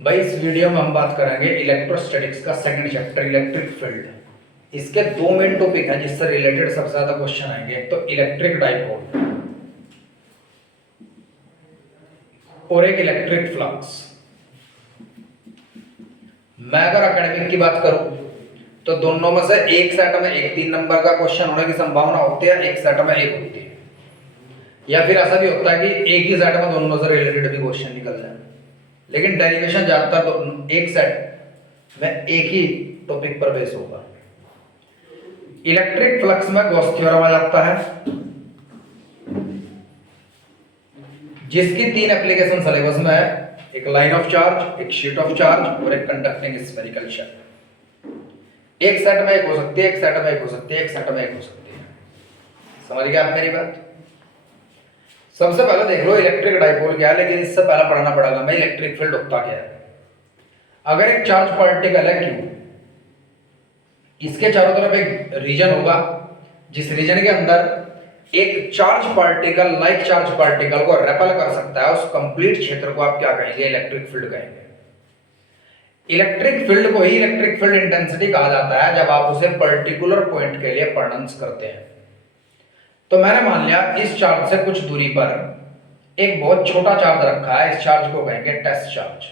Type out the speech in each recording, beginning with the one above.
भाई इस वीडियो में हम बात करेंगे इलेक्ट्रोस्टैटिक्स का सेकंड चैप्टर इलेक्ट्रिक फील्ड। इसके दो मेन टॉपिक हैं जिससे रिलेटेड सबसे ज्यादा क्वेश्चन आएंगे। एक तो इलेक्ट्रिक डाइपोल और एक इलेक्ट्रिक फ्लक्स। मैं अगर एकेडमिक की बात करूं तो दोनों में से एक सेट में एक 3 नंबर का क्वेश्चन होने की संभावना होती है, एक सेट में एक होती है, या फिर ऐसा भी होता है कि एक ही सेट में दोनों से रिलेटेड भी क्वेश्चन निकल जाए। लेकिन डेरिवेशन ज्यादातर एक सेट में एक ही टॉपिक पर बेस होगा। इलेक्ट्रिक फ्लक्स में गॉस थ्योरम आ जाता है, जिसकी 3 एप्लीकेशन सिलेबस में है। एक लाइन ऑफ चार्ज, एक शीट ऑफ चार्ज और एक कंडक्टिंग स्फेरिकल शेल। एक सेट में एक हो सकती है, एक सेट में एक हो सकती है, एक सेट में एक हो सकती है। समझ गए आप मेरी बात? सबसे पहले देख लो इलेक्ट्रिक डाइपोल क्या है, लेकिन इससे पहले पढ़ना पड़ेगा मैं इलेक्ट्रिक फील्ड होता क्या है। अगर एक चार्ज पार्टिकल है Q, इसके चारों तरफ एक रीजन होगा, जिस रीजन के अंदर एक charge particle like charge particle को रेपल कर सकता है, उस कंप्लीट क्षेत्र को आप क्या कहेंगे? इलेक्ट्रिक फील्ड कहेंगे। इलेक्ट्रिक फील्ड को ही इलेक्ट्रिक फील्ड इंटेंसिटी कहा जाता है जब आप उसे पर्टिकुलर पॉइंट के लिए प्रोनाउंस करते हैं। तो मैंने मान लिया इस चार्ज से कुछ दूरी पर एक बहुत छोटा चार्ज रखा है, इस चार्ज को कहेंगे टेस्ट चार्ज।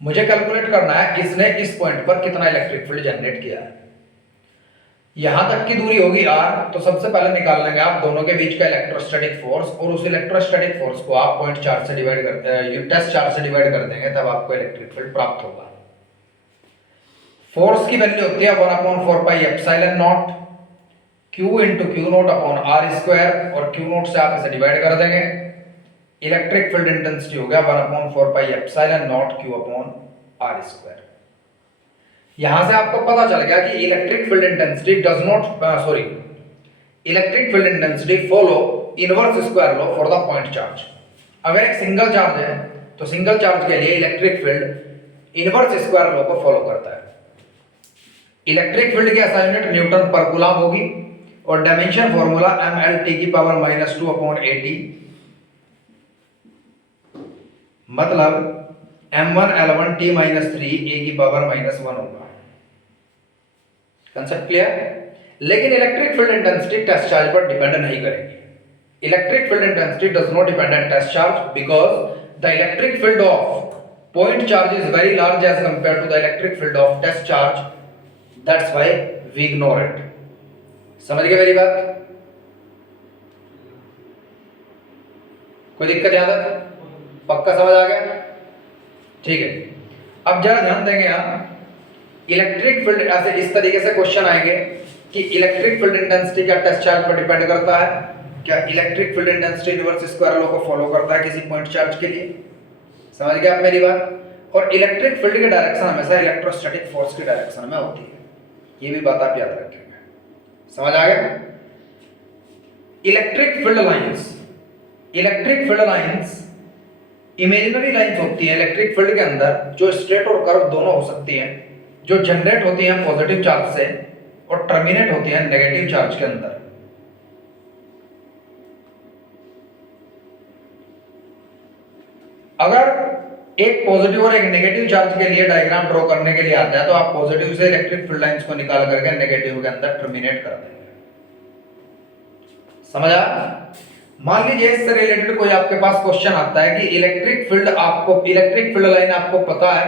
मुझे कैलकुलेट करना है इसने इस पॉइंट पर कितना इलेक्ट्रिक फील्ड जनरेट किया है। यहां तक की दूरी होगी r, तो सबसे पहले निकाल लेंगे आप दोनों के बीच का इलेक्ट्रोस्टैटिक फोर्स, और उस इलेक्ट्रोस्टैटिक फोर्स को आप पॉइंट चार्ज से डिवाइड करते हैं, टेस्ट चार्ज से डिवाइड कर देंगे, तब आपको इलेक्ट्रिक फील्ड प्राप्त होगा। फोर्स की वैल्यू होती है 1/4 पाई epsilon not Q into Q not upon R square, और Q नॉट से आप इसे डिवाइड कर देंगे। इलेक्ट्रिक फील्ड इंटेंसिटी हो गया 1/4 पाई epsilon not Q upon R square. यहां से आपको पता चल गया कि electric field intensity does not electric field intensity follow inverse square law for the point charge. अगर एक सिंगल चार्ज है तो सिंगल चार्ज के लिए electric field inverse square law को फॉलो करता है। इलेक्ट्रिक फील्ड की SI यूनिट न्यूटन पर कूलम होगी, और डायमेंशन फॉर्मूला mLT की पावर -2/AT, मतलब m1L1T - 3 A की पावर -1 होगा। Concept clear? लेकिन electric field intensity test charge पर डिपेंड नहीं करेगी। Electric field intensity does not depend on test charge because the electric field of point charge is very large as compare to the electric field of test charge, that's why we ignore it. समझ गए मेरी बात? कोई दिक्कत याद है? पक्का समझ आ गया? ठीक है, अब जरा ध्यान देंगे यहां इलेक्ट्रिक फील्ड ऐसे इस तरीके से क्वेश्चन आएंगे कि इलेक्ट्रिक फील्ड इंटेंसिटी क्या टेस्ट चार्ज पर डिपेंड करता है? क्या electric field intensity inverse square law को फॉलो करता है किसी पॉइंट चार्ज के लिए? समझ गए आप मेरी बात? और इलेक्ट्रिक फील्ड की डायरेक्शन हमेशा इलेक्ट्रोस्टैटिक फोर्स की डायरेक्शन में होती है, ये भी बात आप याद रखेंगे। समझ आ गया? Electric field lines imaginary lines होती है इलेक्ट्रिक फील्ड के अंदर, जो स्ट्रेट और कर्व दोनों हो सकती हैं, जो जनरेट होती हैं पॉजिटिव चार्ज से और टर्मिनेट होती हैं नेगेटिव चार्ज के अंदर। अगर एक पॉजिटिव और एक नेगेटिव चार्ज के लिए डायग्राम ड्रॉ करने के लिए आता है, तो आप पॉजिटिव से इलेक्ट्रिक फील्ड लाइंस को निकाल करके नेगेटिव के अंदर टर्मिनेट कर देंगे। समझा? मान लीजिए इससे रिलेटेड कोई आपके पास क्वेश्चन आता है कि इलेक्ट्रिक फील्ड लाइन आपको पता है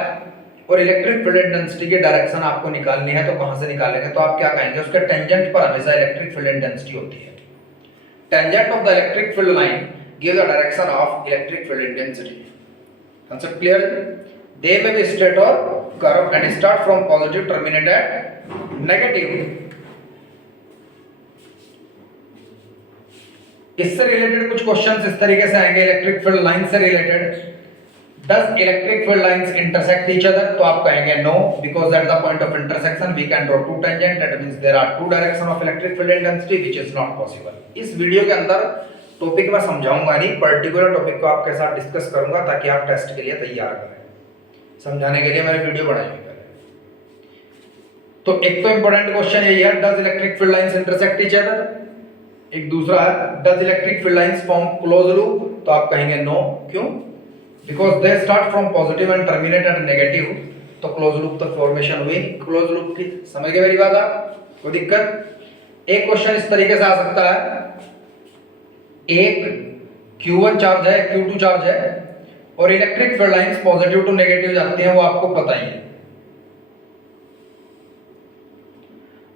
और इलेक्ट्रिक फील्ड इंटेंसिटी की डायरेक्शन आपको निकालनी है, तो कहां से निकालेंगे? तो आप क्या कहेंगे? उसके टेंजेंट पर हमेशा इलेक्ट्रिक फील्ड इंटेंसिटी होती है। Tangent of the electric field line give the direction of electric field intensity. Concept clear? They may be straight और curve and start from positive terminate at negative. इससे related कुछ questions इस तरीके से आएंगे electric field line से related. Does electric field lines intersect each other? तो आप कहेंगे no, because at the point of intersection we can draw two tangent, that means there are two direction of electric field intensity which is not possible. इस video के अंदर topic मैं समझाऊंगा नहीं, particular topic को आपके साथ डिस्कस करूंगा ताकि आप टेस्ट के लिए तैयार करें। समझाने के लिए मैंने वीडियो बनाई है। तो एक तो इंपॉर्टेंट क्वेश्चन यही है, does electric field lines intersect each other? एक दूसरा है, does electric field lines form close loop? तो आप कहेंगे नो। क्यों? Because they start from positive and terminate at negative, तो क्लोज लूप तो फॉर्मेशन हुई क्लोज लूप की। समझ गए मेरी बात आप? कोई दिक्कत? एक क्वेश्चन इस तरीके से आ सकता है, एक Q1 चार्ज है, Q2 चार्ज है और electric field lines positive to negative जाती हैं, वो आपको पता ही है।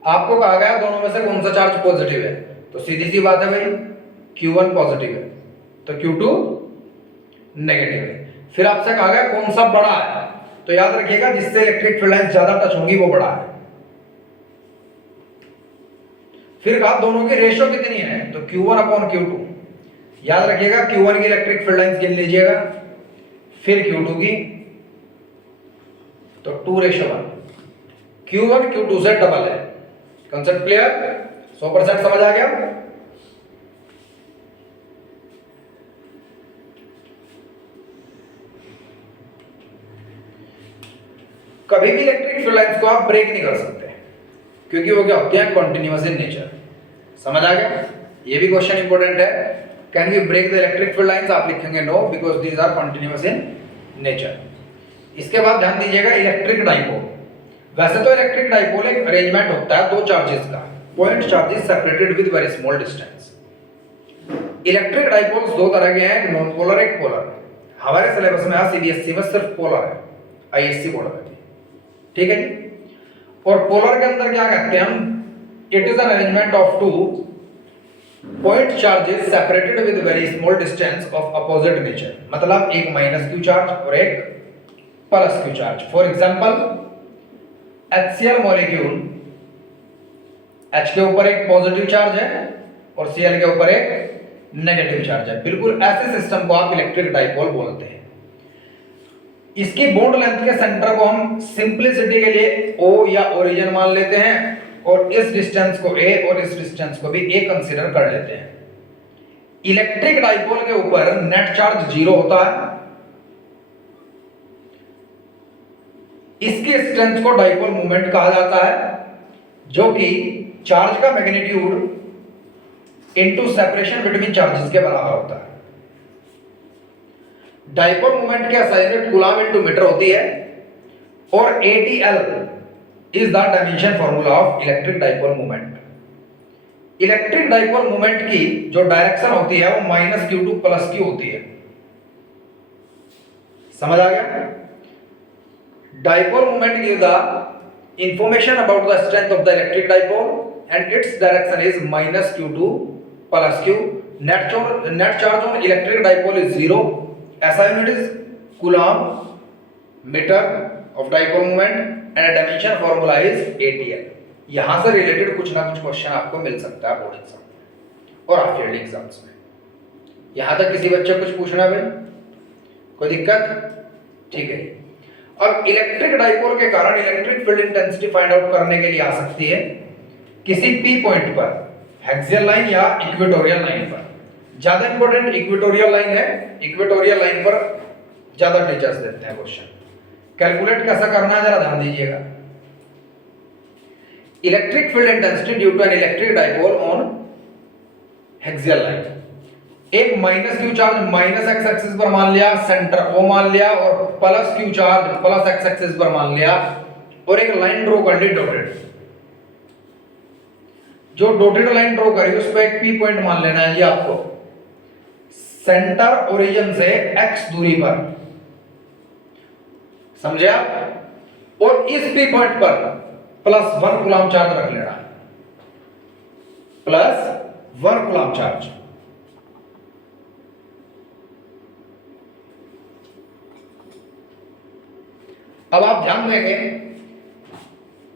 आपको कहा गया दोनों में से कौन सा चार्ज पॉजिटिव है, तो सीधी सी बात है भाई Q1 पॉजिटिव है तो Q2 नेगेटिव है। फिर आपसे कहा गया कौन सा बड़ा है, तो याद रखिएगा जिससे इलेक्ट्रिक फील्ड लाइंस ज्यादा टच होंगी वो बड़ा है। फिर कहा दोनों की रेशियो कितनी है, तो Q1/Q2। याद रखिएगा Q1 की इलेक्ट्रिक फील्ड लाइंस गिन लीजिएगा, फिर Q2 की, तो 2:1। Q1 Q2 से डबल है। Concept clear? 100% समझ आ गया? कभी भी इलेक्ट्रिक फील्ड लाइंस को आप ब्रेक नहीं कर सकते क्योंकि वो क्या होती है, कॉन्टिन्यूअस इन नेचर। समझ आ गया? ये भी क्वेश्चन इंपॉर्टेंट है, can we break the electric field lines, आप लिखेंगे no because these are continuous in nature. इसके बाद ध्यान दीजिएगा इलेक्ट्रिक डाइपोल। वैसे तो इलेक्ट्रिक डाइपोल एक अरेंजमेंट होता है दो चार्जेस का, point charges separated with very small distance. Electric dipoles दो तरह के हैं, नॉन पोलर एक पोलर। हमारे सिलेबस में सीबीएसई में सिर्फ पोलर है, आईएससी बोर्ड में, ठीक है जी। और पोलर के अंदर क्या कहते हैं हम, it is an arrangement of two point charges separated with very small distance of opposite nature. मतलब एक माइनस क्यू चार्ज और एक plus Q charge. For example HCl molecule, H के ऊपर एक पॉजिटिव चार्ज है और Cl के ऊपर एक नेगेटिव चार्ज है। बिल्कुल ऐसे सिस्टम को आप इलेक्ट्रिक डाइपोल बोलते हैं। इसकी बॉन्ड लेंथ के सेंटर को हम सिंपलिसिटी के लिए O या ओरिजिन मान लेते हैं और इस डिस्टेंस को A और इस डिस्टेंस को भी A कंसीडर कर लेते हैं। इलेक्ट्रिक डाइपोल के ऊपर नेट चार्ज 0 होता है। इसके स्ट्रेंथ को डाइपोल मोमेंट कहा जाता है, जो कि चार्ज का magnitude into separation between charges के बराबर होता है। डाइपोल मोमेंट के SI unit coulomb into metre होती है और ATL is the dimension formula of electric dipole moment. Electric dipole moment की जो डायरेक्शन होती है वो -q2 + q होती है। समझ आ गया? Dipole moment give the information about the strength of the electric dipole and its direction is -q2 + q। Net charge on electric dipole is 0। SI unit is coulomb metre of dipole moment and dimension formula is ATL। यहां से related कुछ ना कुछ question आपको मिल सकता है board exam में और हाफ ईयरली एग्जाम्स में। यहां तक किसी बच्चे कुछ पूछना भाई? कोई दिक्कत? ठीक है। अब इलेक्ट्रिक डाइपोल के कारण electric field intensity find out करने के लिए आ सकती है किसी P पॉइंट पर, हेक्सियल लाइन या इक्वेटोरियल लाइन पर। ज्यादा इंपॉर्टेंट इक्वेटोरियल लाइन है, इक्वेटोरियल लाइन पर ज्यादा टीचर्स देते हैं क्वेश्चन। कैलकुलेट कैसा करना है जरा ध्यान दीजिएगा। Electric field intensity due to an electric dipole on axial line. एक -q चार्ज -x एक्सिस पर मान लिया, सेंटर O मान लिया, और +q चार्ज +x एक्सिस पर मान लिया और एक लाइन ड्रॉ कर ली डॉटेड। जो डॉटेड लाइन ड्रॉ करी उस पर एक P पॉइंट मान लेना है जी आपको, सेंटर ओरिजिन से x दूरी पर। समझे आप? और इस P पॉइंट पर +1 कूलम चार्ज रख लेना, +1 कूलम चार्ज। अब आप ध्यान देंगे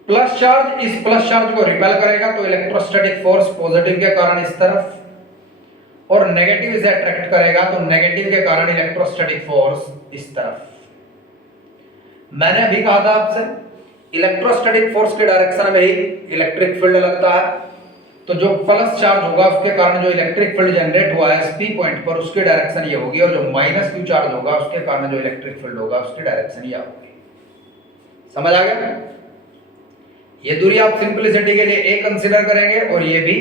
प्लस चार्ज इस प्लस चार्ज को रिपेल करेगा तो इलेक्ट्रोस्टैटिक फोर्स पॉजिटिव के कारण इस तरफ, और नेगेटिव इसे अट्रैक्ट करेगा तो नेगेटिव के कारण इलेक्ट्रोस्टैटिक फोर्स इस तरफ। मैंने अभी कहा था आपसे इलेक्ट्रोस्टैटिक फोर्स के डायरेक्शन में ही इलेक्ट्रिक फील्ड लगता है, तो जो प्लस चार्ज होगा उसके कारण जो इलेक्ट्रिक फील्ड जनरेट हुआ है इस P पॉइंट पर, उसकी डायरेक्शन ये होगी, और जो -q चार्ज होगा उसके कारण जो इलेक्ट्रिक फील्ड होगा उसकी डायरेक्शन ये होगी। समझ आ गया? ये दूरी आप सिंपलिसिटी के लिए A कंसीडर करेंगे और ये भी।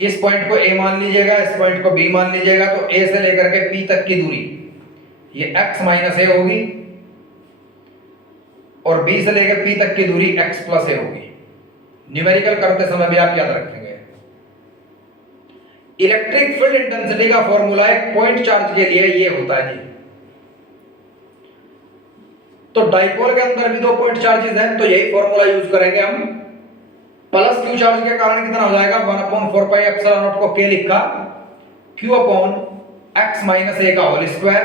इस पॉइंट को A मान लीजिएगा, इस पॉइंट को B मान लीजिएगा, तो A से लेकर के P तक की दूरी ये x माइनस ए होगी और B से लेकर P तक की दूरी x प्लस ए होगी। न्यूमेरिकल करते समय भी आप याद रखेंगे। इलेक्ट्रिक फील्ड इंटेंसिटी का फॉर्मूला एक पॉइंट चार्ज के लिए ये होता है जी। तो डाइपोल के अंदर भी 2 पॉइंट चार्जेस हैं, तो यही फॉर्मूला यूज करेंगे हम। प्लस क्यू चार्ज के कारण कितना हो जाएगा 1/4 पाई एप्सिलॉन नॉट को k लिखा q upon x minus a का होल स्क्वायर,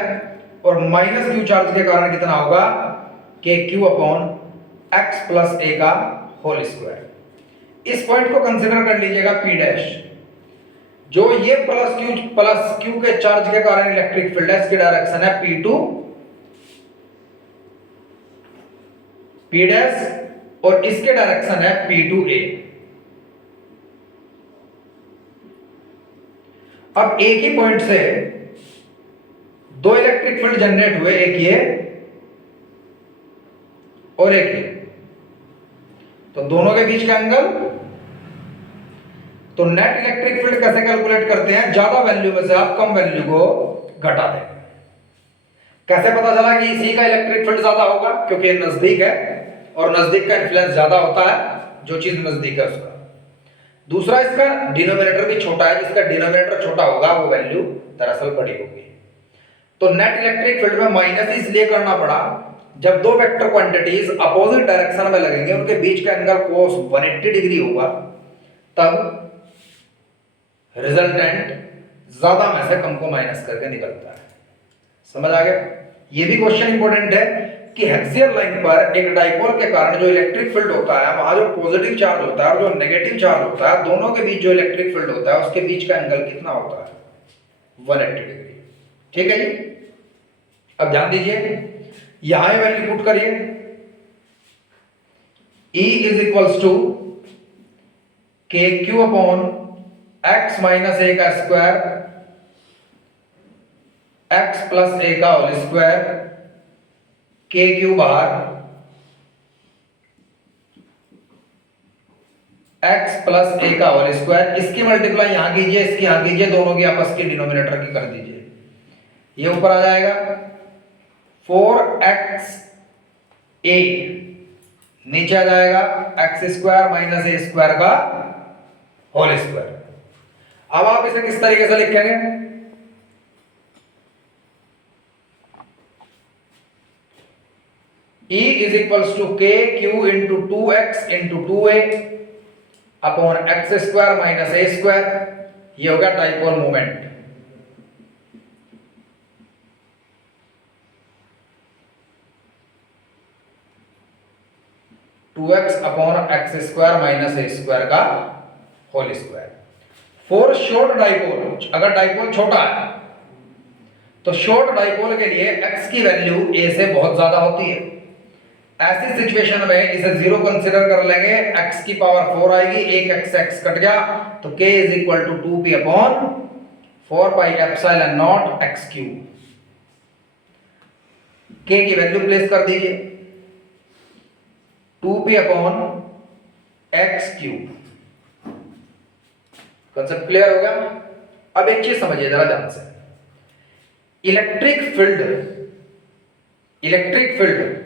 और माइनस क्यू चार्ज के कारण कितना होगा k q upon x plus a का होल स्क्वायर। इस पॉइंट को कंसीडर कर लीजिएगा p डैश। जो ये प्लस q के चार्ज के कारण इलेक्ट्रिक फील्ड है, इसकी डायरेक्शन है p टू p डैश और इसके डायरेक्शन है P टू A। अब एक ही पॉइंट से 2 इलेक्ट्रिक फील्ड जनरेट हुए, एक ये और एक ये, तो दोनों के बीच का एंगल। तो नेट इलेक्ट्रिक फील्ड कैसे कैलकुलेट करते हैं, ज्यादा वैल्यू में से आप कम वैल्यू को घटा दें। कैसे पता चला कि इसी का इलेक्ट्रिक फील्ड ज्यादा होगा, क्योंकि ये नजदीक है और नजदीक का इन्फ्लुएंस ज्यादा होता है जो चीज नजदीक है उसका। दूसरा, इसका डिनोमिनेटर भी छोटा है, जिसका डिनोमिनेटर छोटा होगा वो वैल्यू दरअसल बड़ी होगी। तो नेट इलेक्ट्रिक फील्ड में माइनस इसलिए करना पड़ा, जब 2 वेक्टर क्वांटिटीज अपोजिट डायरेक्शन में लगेंगे, उनके बीच का एंगल cos 180 डिग्री होगा, तब रिजल्टेंट ज्यादा में से कम को माइनस करके निकलता है। समझ आ गया? ये भी क्वेश्चन इंपॉर्टेंट है कि हेक्सियल लाइन पर एक डाइपोल के कारण जो इलेक्ट्रिक फील्ड होता है, वहां जो पॉजिटिव चार्ज होता है और जो नेगेटिव चार्ज होता है, दोनों के बीच जो इलेक्ट्रिक फील्ड होता है उसके बीच का एंगल कितना होता है 180 डिग्री। ठीक है जी। अब ध्यान दीजिए, यहां वैल्यू पुट करिए, E इज इक्वल्स टू के क्यू अपॉन x माइनस ए का स्क्वायर x प्लस ए का होल स्क्वायर, के क्यू बाहर, x प्लस ए का होल स्क्वायर, इसकी मल्टीप्लाई यहां कीजिए, इसकी यहां कीजिए, दोनों की आपस की डिनोमिनेटर की कर दीजिए। ये ऊपर आ जाएगा 4x a, नीचे आ जाएगा x square minus a square का होल स्क्वायर। अब आप इसे किस तरीके से लिखेंगे, E is equals to k q into 2x into 2a upon x square minus a square. ये होगा dipole moment. Two x upon x square minus a square का whole square. For short dipole, अगर dipole छोटा है तो short dipole के लिए x की वैल्यू a से बहुत ज्यादा होती है। ऐसी सिचुएशन में इसे 0 कंसीडर कर लेंगे, x की पावर 4 आएगी, एक x कट गया, तो k is equal to 2p upon 4 pi epsilon naught x cube. k की वैल्यू प्लेस कर दीजिए 2p upon x cube. Concept clear हो गया? अब एक चीज समझिए जरा ध्यान से, इलेक्ट्रिक फील्ड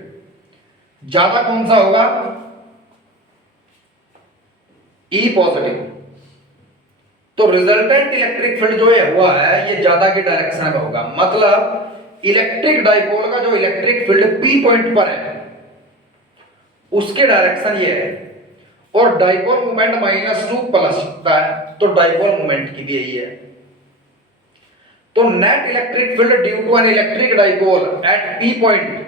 ज्यादा कौन सा होगा, E पॉजिटिव। तो रिजल्टेंट इलेक्ट्रिक फील्ड जो है हुआ है ये ज्यादा की डायरेक्शन में होगा। मतलब इलेक्ट्रिक डाइपोल का जो इलेक्ट्रिक फील्ड P पॉइंट पर है उसके डायरेक्शन ये है, और डाइपोल मोमेंट -2 प्लस होता है, तो डाइपोल मोमेंट की भी यही है। तो net electric field due to an electric dipole at P point,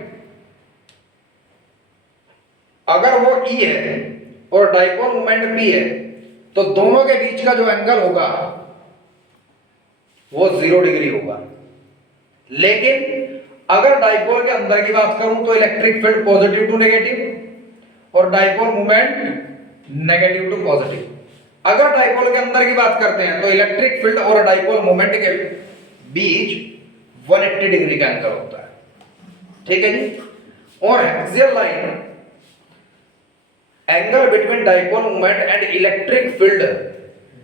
अगर वो E है और डाइपोल मोमेंट P है, तो दोनों के बीच का जो एंगल होगा वो 0 डिग्री होगा। लेकिन अगर डाइपोल के अंदर की बात करूं तो electric field positive to negative और dipole moment negative to positive. अगर डाइपोल के अंदर की बात करते हैं तो इलेक्ट्रिक फील्ड और डाइपोल मोमेंट के बीच 180 डिग्री का एंगल होता है। ठीक है जी। और axial line, angle between dipole moment and electric field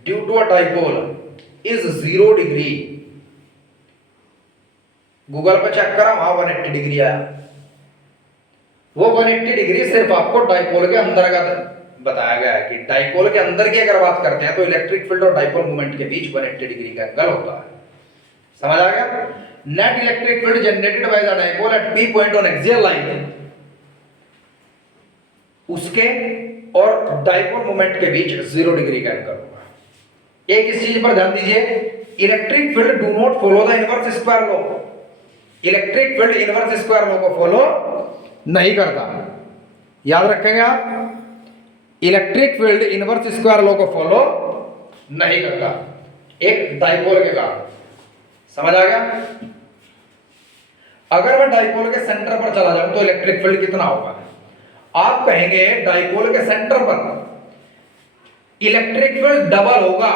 due to a dipole is 0 degree, Google पे चेक करा, वहां 180 डिग्री आया। वो 180 डिग्री सिर्फ आपको डाइपोल के अंदर का बताया गया है कि डाइपोल के अंदर की अगर बात करते हैं तो इलेक्ट्रिक फील्ड और डाइपोल मूवमेंट के बीच 180 डिग्री का एंगल होता है। समझ आ गया? Net electric field generated by the dipole at P point on axial line, उसके और डाइपोल मोमेंट के बीच 0 डिग्री का एंगल होगा। एक इस चीज पर ध्यान दीजिए, electric field do not follow the inverse square law. Electric field inverse square law को फॉलो नहीं करता, याद रखेंगे आप। Electric field inverse square law को फॉलो नहीं करता एक डाइपोल के कारण। समझ आ गया? अगर मैं डाइपोल के सेंटर पर चला जाऊं तो इलेक्ट्रिक फील्ड कितना होगा? आप कहेंगे डाइपोल के सेंटर पर इलेक्ट्रिक फील्ड डबल होगा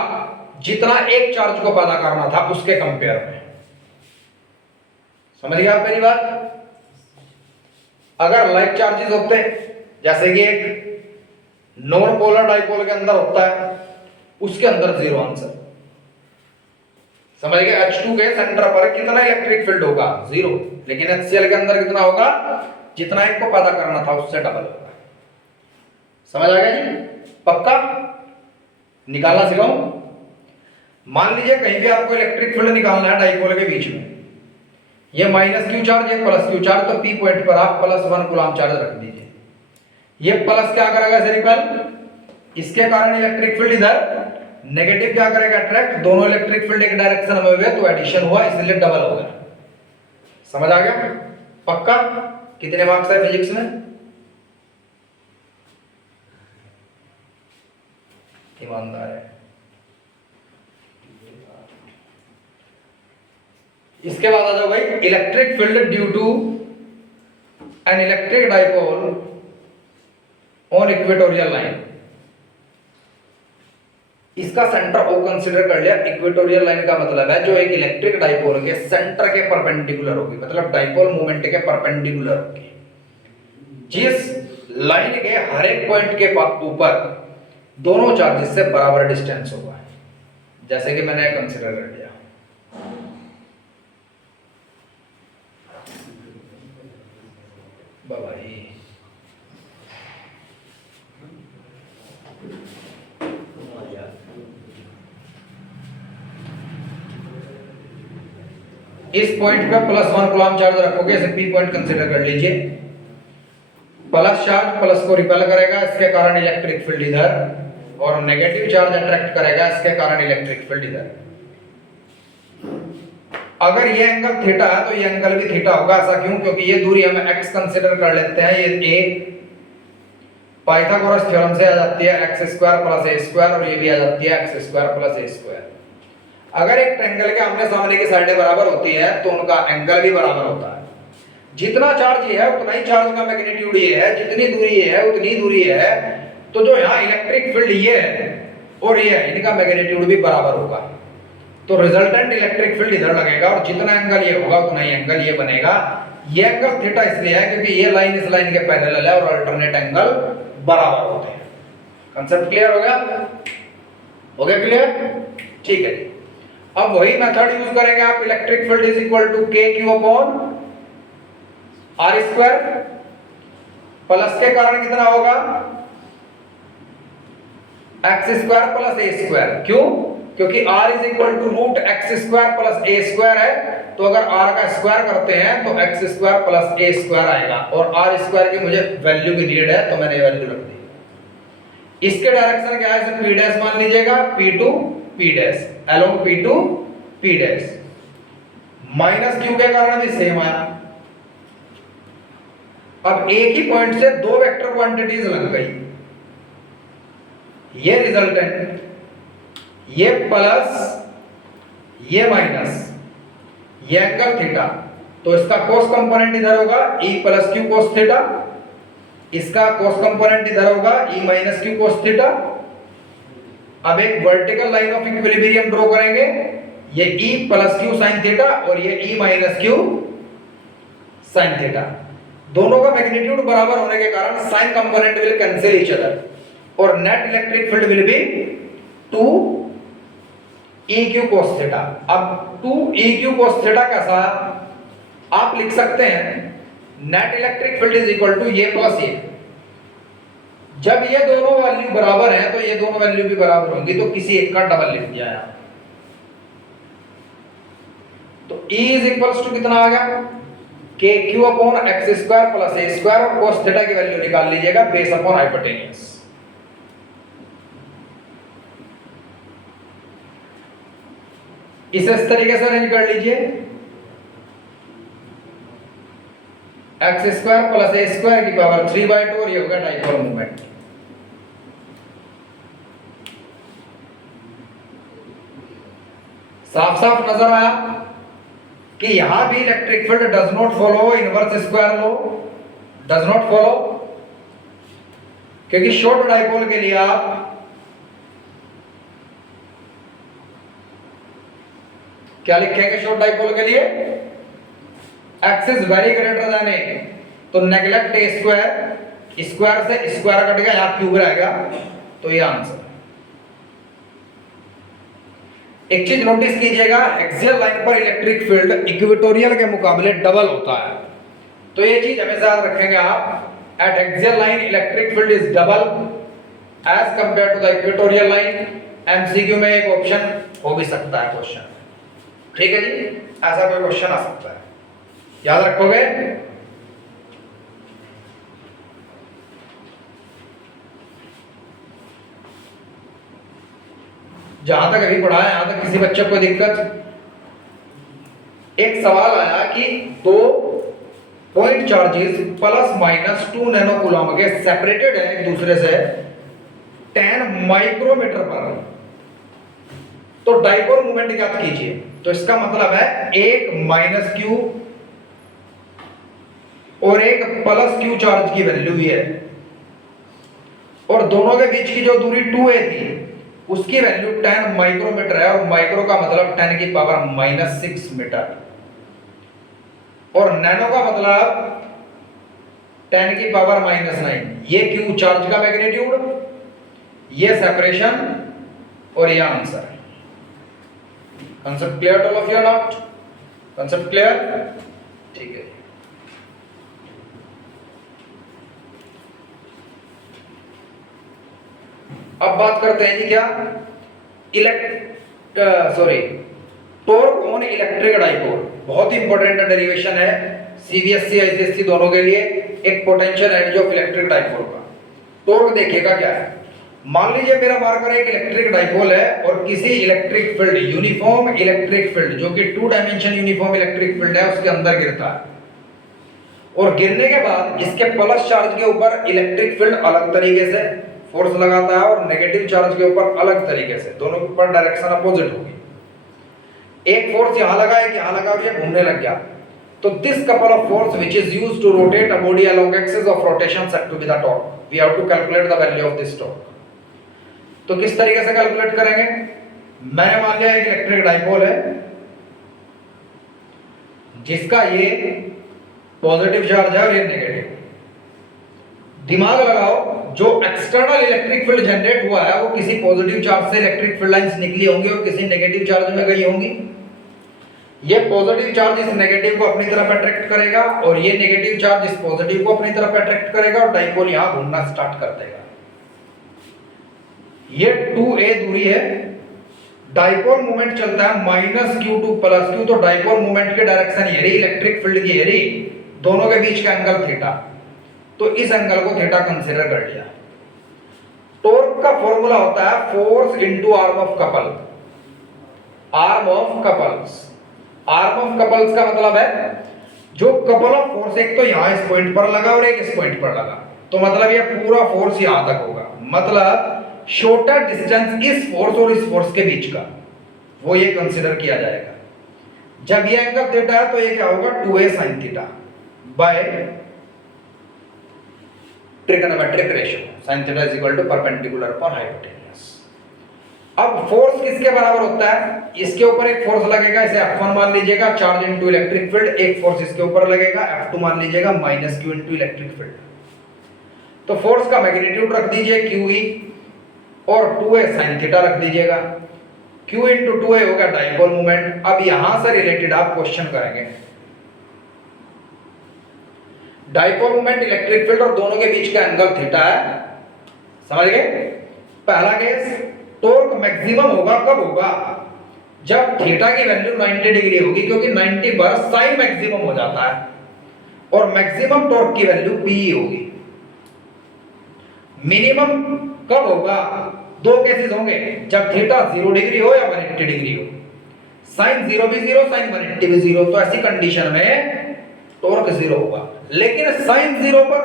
जितना एक चार्ज को पैदा करना था उसके कंपेयर में। समझ गया आप मेरी बात? अगर लाइक चार्जेस होते, जैसे कि एक नॉन पोलर डाइपोल के अंदर होता है, उसके अंदर 0 आंसर। समझ गए? H2 के सेंटर पर कितना इलेक्ट्रिक फील्ड होगा? 0। लेकिन HCl के अंदर कितना होगा? जितना एक को पैदा करना था उससे डबल होगा। समझ आ गया जी? पक्का? निकालना सिखाऊं? मान लीजिए कहीं भी आपको इलेक्ट्रिक फील्ड निकालना है डाइपोल के बीच में, ये -q चार्ज, ये +q चार्ज, तो P पॉइंट पर आप +1 कूलम चार्ज रख दीजिए। ये प्लस क्या करेगा इसे रिपेल, इसके कारण इलेक्ट्रिक फील्ड इधर, नेगेटिव क्या करेगा अट्रैक्ट, दोनों इलेक्ट्रिक फील्ड एक डायरेक्शन में हुए तो एडिशन हुआ, इसलिए डबल हो गया। समझ आ गया? पक्का? कितने मार्क्स है फिजिक्स में? ईमानदार है। इसके बाद आ जाओ भाई, electric field due to an electric dipole on equatorial line. इसका सेंटर ओ कंसीडर कर लिया। इक्वेटोरियल लाइन का मतलब है जो एक इलेक्ट्रिक डाइपोल के सेंटर के परपेंडिकुलर होगी, मतलब डाइपोल मोमेंट के परपेंडिकुलर होगी। जिस लाइन के हर एक पॉइंट के ऊपर दोनों चार्जेस से बराबर डिस्टेंस होगा, जैसे कि मैंने कंसीडर कर लिया। भाई इस पॉइंट पे +1 कूलम चार्ज रखोगे, इसे P पॉइंट कंसीडर कर लीजिए। प्लस चार्ज प्लस को रिपेल करेगा, इसके कारण इलेक्ट्रिक फील्ड इधर, और नेगेटिव चार्ज अट्रैक्ट करेगा, इसके कारण इलेक्ट्रिक फील्ड इधर। अगर ये एंगल थीटा है तो ये एंगल भी थीटा होगा। ऐसा क्यों? क्योंकि ये दूरी हम x कंसीडर कर लेते हैं। ये a पाइथागोरस थ्योरम से आ जाती है x² + a², और ये भी आ जाती है x² + a²। अगर एक ट्रायंगल के आमने सामने की साइडें बराबर होती हैं तो उनका एंगल भी बराबर होता है। जितना चार्ज ये है उतना ही चार्ज का मैग्नीट्यूड ये है, जितनी दूरी ये है उतनी दूरी है। तो जो यहाँ इलेक्ट्रिक फील्ड ये है और ये है, इनका मैग्नीट्यूड भी बराबर होगा। तो रिजल्टेंट इलेक्ट्रिक फील्ड इधर लगेगा, और जितना एंगल ये होगा उतना ही एंगल ये बनेगा। ये एंगल थीटा इसलिए है क्योंकि ये लाइन इस लाइन के पैरेलल है और अल्टरनेट एंगल बराबर होते हैं। कांसेप्ट क्लियर हो गया? हो गया क्लियर? ठीक है। अब वही मेथड यूज करेंगे आप। Electric field is equal to KQ upon R²। Plus के कारण कितना होगा? x² + a²। क्यों? क्योंकि r is equal to √x² + a² है, तो अगर r का स्क्वायर करते हैं तो x² + a² आएगा, और r² की मुझे वैल्यू की नीड है तो मैंने ये वैल्यू रख दी। इसके डायरेक्शन क्या है? p' मान लीजिएगा, p2 p' along p2 p' minus q के कारण भी सेम आया। अब एक ही पॉइंट से दो वेक्टर क्वांटिटीज लग गई, ये रिजल्टेंट, ये प्लस ये माइनस, ये एंगल थीटा, तो इसका कोस कंपोनेंट इधर होगा E + Q cos थीटा, इसका कोस कंपोनेंट इधर होगा E - Q cos थीटा। अब एक vertical line of equilibrium draw करेंगे, ये E + Q sin थीटा और ये E - Q sin थीटा। दोनों का मैग्नीट्यूड बराबर होने के कारण sine component will cancel each other, और net electric field will be 2 EQ cos theta. अब 2 EQ cos थीटा कैसा? आप लिख सकते हैं net electric field is equal to ये प्लस ये। जब ये दोनों वैल्यू बराबर हैं तो ये दोनों वैल्यू भी बराबर होंगी, तो किसी एक का डबल लिख दिया है। तो E इज इक्वल्स टू कितना आ गया, k q upon x square plus a square, और कोस थीटा की वैल्यू निकाल लीजिएगा बेस अपॉन हाइपोटेन्यूस। इसे इस तरीके से अरेंज कर लीजिए, x square plus a square की पावर 3/2, और ये होगा डाइपोल मोमेंट। साफ साफ नजर आया कि यहां भी electric field does not follow inverse square law, does not follow, क्योंकि शॉर्ट डाइपोल के लिए आप क्या लिखेंगे, शॉर्ट डाइपोल के लिए x is very greater than a, तो नेगलेक्ट ए स्क्वायर, स्क्वायर से स्क्वायर कटेगा, यहां क्यूब रहेगा, तो ये आंसर। एक चीज नोटिस कीजिएगा, एक्सियल लाइन पर इलेक्ट्रिक फील्ड इक्वेटोरियल के मुकाबले डबल होता है, तो ये चीज हमेशा याद रखेंगे आप। At axial line electric field is double as compare to the equatorial line. MCQ में एक ऑप्शन हो भी सकता है क्वेश्चन, ठीक है जी, ऐसा कोई क्वेश्चन आ सकता है, याद रखोगे। जहां तक अभी पढ़ा है यहां तक किसी बच्चे को दिक्कत। एक सवाल आया कि दो point charges plus minus 2 nano coulomb के सेपरेटेड है एक दूसरे से 10 माइक्रोमीटर पर, तो डाइपोल मोमेंट ज्ञात कीजिए। तो इसका मतलब है एक माइनस क्यू और एक प्लस क्यू चार्ज की वैल्यू ही है, और दोनों के बीच की जो दूरी 2a थी उसकी वैल्यू 10 माइक्रोमीटर है, और माइक्रो का मतलब 10 की पावर -6 मीटर, और नैनो का मतलब 10 की पावर -9। ये क्यू चार्ज का मैग्नीट्यूड, ये सेपरेशन, और ये answer. Concept clear to all of you not? Concept clear, ठीक है। अब बात करते हैं जी क्या, टॉर्क ऑन इलेक्ट्रिक डाइपोल। बहुत ही इंपॉर्टेंट डेरिवेशन है सीबीएसई आईसीएसई दोनों के लिए, एक potential energy of electric dipole का। टॉर्क देखिएगा क्या है, मान लीजिए मेरा मार्कर एक इलेक्ट्रिक डाइपोल है और किसी electric field, uniform electric field जो कि 2 डायमेंशन यूनिफॉर्म इलेक्ट्रिक फील्ड है, उसके अंदर गिरता है, और गिरने के बाद इसके प्लस चार्ज के ऊपर इलेक्ट्रिक फील्ड अलग तरीके से फोर्स लगाता है, और नेगेटिव चार्ज के ऊपर अलग तरीके से, दोनों के ऊपर डायरेक्शन अपोजिट होगी। एक फोर्स यहां लगा, एक यहां लगा, और ये घूमने लग गया, तो this couple of force which is used to rotate a body along axis of rotation set to be the torque. We have to calculate the value of this torque. तो किस तरीके से कैलकुलेट करेंगे, मैंने मान लिया एक इलेक्ट्रिक डाइपोल है जिसका ये पॉजिटिव चार्ज है और ये नेगेटिव। दिमाग लगाओ, जो एक्सटर्नल इलेक्ट्रिक फील्ड जनरेट हुआ है वो किसी पॉजिटिव चार्ज से इलेक्ट्रिक फील्ड लाइंस निकली होंगी और किसी नेगेटिव चार्ज में गई होंगी। ये पॉजिटिव चार्ज इस नेगेटिव को अपनी तरफ अट्रैक्ट करेगा, और ये नेगेटिव चार्ज इस पॉजिटिव को अपनी तरफ अट्रैक्ट करेगा, और डाइपोल यहां घूमना स्टार्ट कर देगा। ये 2a दूरी है, डाइपोल मोमेंट चलता है -q टू +q, तो डाइपोल मोमेंट की डायरेक्शन ये रही, इलेक्ट्रिक फील्ड की ये रही, दोनों के बीच का एंगल थीटा, तो इस एंगल को थीटा कंसीडर कर लिया। टॉर्क का फॉर्मूला होता है force into arm of couple, arm of couples. Arm of couples का मतलब है जो कपल ऑफ फोर्स, एक तो यहां इस पॉइंट पर लगा और एक इस पॉइंट पर लगा, तो मतलब ये पूरा फोर्स यहां तक होगा, मतलब शॉर्टर डिस्टेंस इस फोर्स और इस फोर्स के बीच का, वो ये कंसीडर किया जाएगा। जब ये एंगल थीटा है तो ये क्या होगा, 2a sin theta by trigonometric ratio, sin theta is equal to perpendicular upon hypotenuse. अब फोर्स किसके बराबर होता है, इसके ऊपर एक फोर्स लगेगा, इसे F1 मान लीजिएगा, चार्ज इनटू इलेक्ट्रिक फील्ड, एक फोर्स इसके ऊपर लगेगा F2 मान लीजिएगा, -q इनटू इलेक्ट्रिक फील्ड। तो फोर्स का मैग्नीट्यूड रख दीजिए QE, और 2a sin थीटा रख दीजिएगा, q इनटू 2a होगा डाइपोल मोमेंट। अब यहां से रिलेटेड आप क्वेश्चन करेंगे, डाइपोल मोमेंट, इलेक्ट्रिक फील्ड और दोनों के बीच का एंगल थीटा है। समझ गए? पहला केस, टॉर्क मैक्सिमम होगा कब होगा? जब थीटा की वैल्यू 90 डिग्री होगी, क्योंकि 90 पर साइन मैक्सिमम हो जाता है और मैक्सिमम टॉर्क की वैल्यू P होगी। मिनिमम कब होगा? दो केसेस होंगे, जब थीटा 0 डिग्री हो या 180 डिग्री हो। साइन 0 भी 0, साइन 180 भी 0, तो ऐसी कंडीशन में टॉर्क 0 होगा। लेकिन साइन 0 पर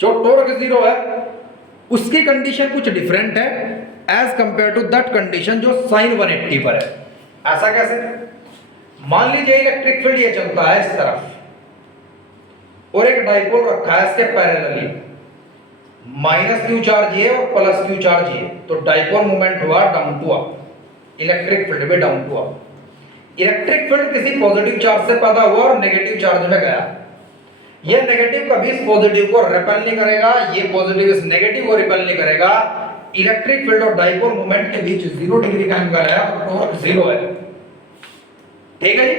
जो टॉर्क 0 है उसकी कंडीशन कुछ डिफरेंट है as compare to that condition जो साइन 180 पर है। ऐसा कैसे? मान लीजिए इलेक्ट्रिक फील्ड ये चलता है इस तरफ और एक डाइपोल रखा है इसके पैरेलली, माइनस क्यू चार्ज ये और प्लस क्यू चार्ज ये, तो डाइपोल मोमेंट हुआ down to up, electric field भी down to up. Electric field किसी पॉजिटिव चार्ज से पैदा हुआ और नेगेटिव चार्ज में गया। ये नेगेटिव कभी इस पॉजिटिव को रिपेल नहीं करेगा, ये पॉजिटिव इस नेगेटिव को रिपेल नहीं करेगा। इलेक्ट्रिक फील्ड और डाइपोल मोमेंट के बीच 0 डिग्री का एंगल है और टॉर्क 0 है। ठीक है जी?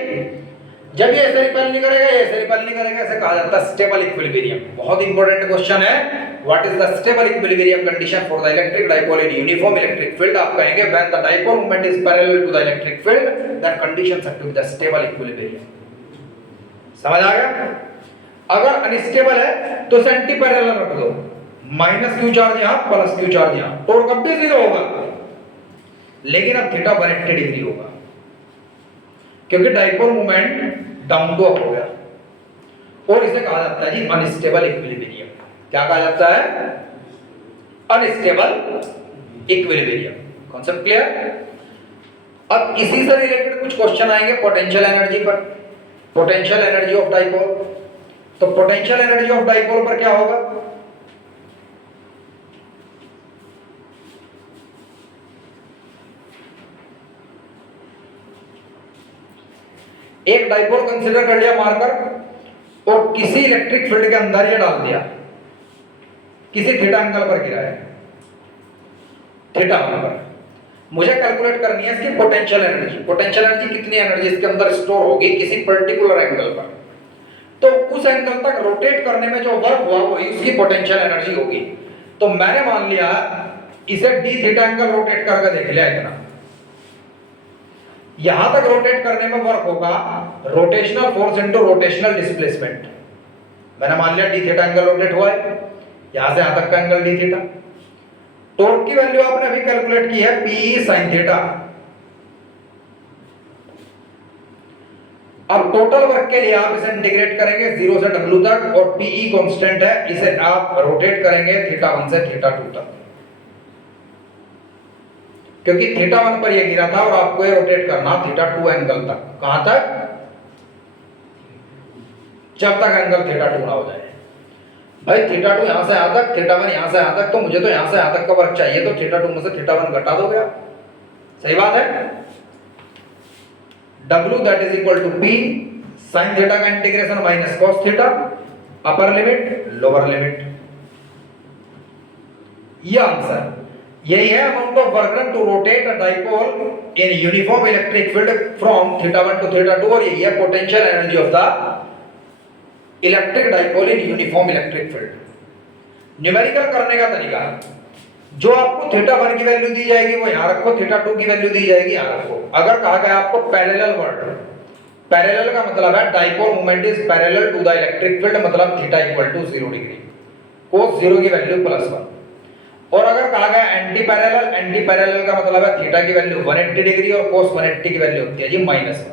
जब ये ऐसे रिपेल नहीं करेगा, ये ऐसे रिपेल नहीं करेगा, ऐसे कहा जाता है स्टेबल इक्विलिब्रियम। बहुत इंपॉर्टेंट क्वेश्चन है, what is the stable equilibrium condition for the electric dipole in uniform electric field? आप कहेंगे when the dipole moment is parallel to the electric field, that condition set to be the stable equilibrium. समझ आ गया? अगर unstable है तो anti parallel रख दो, माइनस क्यू चार्ज यहां, प्लस क्यू चार्ज यहां, टॉर्क अब भी 0 होगा, लेकिन अब थीटा 180 डिग्री होगा, क्योंकि dipole moment down to up हो गया। और इसे कहा जाता है जी अनस्टेबल इक्विलिब्रियम। क्या कहा जाता है? Unstable equilibrium. Concept clear? अब इसी से रिलेटेड कुछ क्वेश्चन आएंगे पोटेंशियल एनर्जी पर, पोटेंशियल एनर्जी ऑफ डाइपोल। तो पोटेंशियल एनर्जी ऑफ डाइपोल पर क्या होगा? एक डाइपोल कंसीडर कर लिया मार्कर और किसी इलेक्ट्रिक फील्ड के अंदर ये डाल दिया, किसी थीटा एंगल पर गिरा है, थीटा पर। मुझे कैलकुलेट करनी है इसकी पोटेंशियल एनर्जी। पोटेंशियल एनर्जी कितनी एनर्जी इसके अंदर स्टोर होगी किसी पर्टिकुलर एंगल पर, तो उस एंगल तक रोटेट करने में जो वर्क हुआ वही उसकी पोटेंशियल एनर्जी होगी। तो मैंने मान लिया इसे डी थीटा एंगल रोटेट करके देख लिया, इतना यहां तक रोटेट करने में वर्क होगा rotational force into rotational displacement. मैंने मान लिया डी थीटा एंगल रोटेट हुआ है, यहां से यहां तक का एंगल डी थीटा। टॉर्क की वैल्यू आपने अभी कैलकुलेट की है पी sin थीटा। अब टोटल वर्क के लिए आप इसे इंटीग्रेट करेंगे 0 से w तक, और पीई कांस्टेंट है, इसे आप रोटेट करेंगे थीटा 1 से थीटा 2 तक, क्योंकि थीटा 1 पर यह गिरा था और आपको ये रोटेट करना थीटा 2 एंगल तक। कहां तक? जब तक एंगल थीटा 2 ना हो जाए। भाई थीटा 2 यहां से यहां तक, थीटा 1 यहां से यहां तक, तो मुझे तो यहां से यहां तक का वर्क चाहिए, तो थीटा 2 में से थीटा 1 घटा दोगे आप। सही बात है? W that is equal to P sin theta का integration minus cos theta, upper limit lower limit. ये आंसर यही है amount of work done to rotate a dipole in uniform electric field from theta 1 to theta 2, और यही है potential energy of the electric dipole in uniform electric field. Numerical करने का तरीका, जो आपको थीटा 1 की वैल्यू दी जाएगी वो यहां रखो, थीटा 2 की वैल्यू दी जाएगी यहां रखो। अगर कहा गया आपको पैरेलल वर्ड, पैरेलल का मतलब है dipole moment is parallel to the electric field, मतलब theta equal to 0 degree, cos 0 की वैल्यू +1। और अगर कहा गया एंटी पैरेलल, एंटी पैरेलल का मतलब है थीटा की वैल्यू 180 डिग्री और cos 180 की वैल्यू होती है जी -1।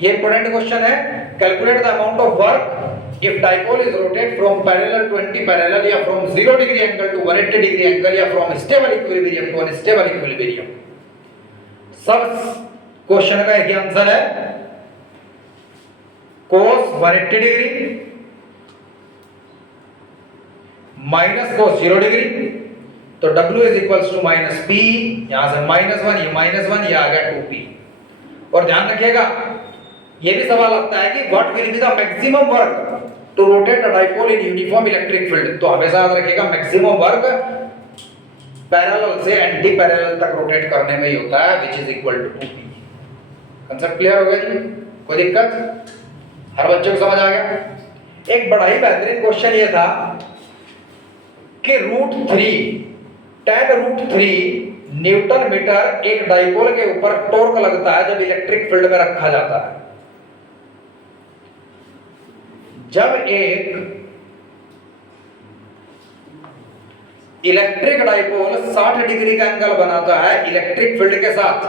ये इंपॉर्टेंट क्वेश्चन है। Calculate the amount of work if dipole is rotate from parallel to anti parallel, या फ्रॉम 0 degree angle to 180 degree angle, या from stable equilibrium to unstable equilibrium. सब क्वेश्चन का एक ही आंसर है, cos 180 degree minus cos 0 degree, तो W is equals to -P, यहां से -1, ये -1, ये आ गया 2P। और ध्यान रखिएगा ये भी सवाल आता है कि what will be the maximum work to rotate a dipole in uniform electric field, तो हमेशा याद रखिएगा मैक्सिमम वर्क पैरेलल से एंटी पैरेलल तक रोटेट करने में ही होता है, which is equal to 2P। Concept clear हो गया जी? कोई दिक्कत? हर बच्चे को समझ आ गया। एक बड़ा ही बेहतरीन क्वेश्चन ये था कि √3 न्यूटन मीटर एक डाइपोल के ऊपर टॉर्क लगता है जब इलेक्ट्रिक फील्ड में रखा जाता है। जब एक इलेक्ट्रिक डाइपोल 60 डिग्री का एंगल बनाता है इलेक्ट्रिक फील्ड के साथ,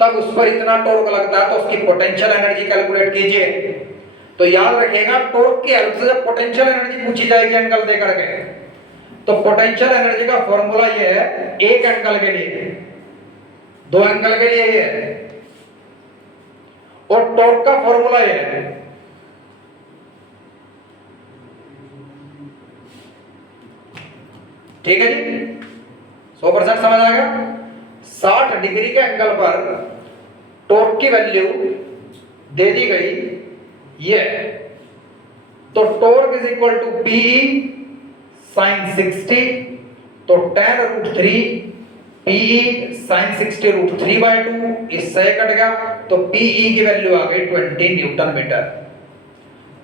तब उस पर इतना टॉर्क लगता है, तो उसकी पोटेंशियल एनर्जी कैलकुलेट कीजिए। तो याद रखिएगा, टॉर्क की हेल्प से जब पोटेंशियल एनर्जी पूछी जाएगी एंगल दे करके, तो पोटेंशियल एनर्जी का फॉर्मूला ये है, एक एंगल के लिए, दो एंगल के लिए ये है, और टॉर्क का फॉर्मूला ये है। ठीक है जी, 100% समझ आ गया। 60 डिग्री के एंगल पर टॉर्क की वैल्यू दे दी गई ये, तो torque is equal to PE sine 60, तो tan√3 पीई साइन 60 √3/2, इससे कट गया, तो पीई की वैल्यू आ गई 20 newton metre.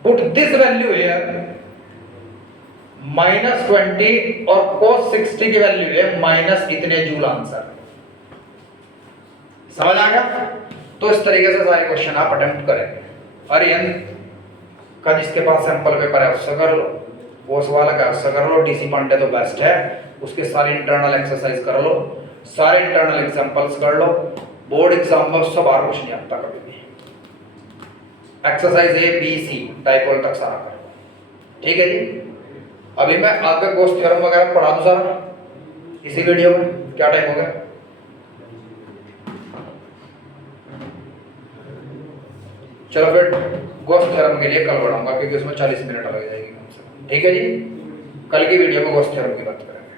Put this value here -20 और cos 60 की वैल्यू है माइनस इतने जूल। आंसर समझ आ गया। तो इस तरीके से सारे क्वेश्चन आप अटेम्प्ट करेंगे। आर्यन का जिसके पास सैंपल पेपर है उससे कर लो, वो सवाल का उससे कर लो, डीसी पांडे तो बेस्ट है, उसके सारे इंटरनल एक्सरसाइज कर लो, सारे इंटरनल एग्जांपल्स कर लो। बोर्ड एग्जाम में उससे बाहर कुछ नहीं आता कभी भी। Exercise A B C dipole तक सारा कर लो। ठीक है जी। अभी मैं आगे गोस थ्योरम वगैरह पढ़ा दूं सारा इसी वीडियो में। क्या टाइम हो गया? चलो फिर गोस थ्योरम के लिए कल बढ़ाऊंगा, क्योंकि उसमें 40 मिनट लग जाएगी कम से कम। ठीक है जी, कल की वीडियो में गोस थ्योरम की बात करेंगे।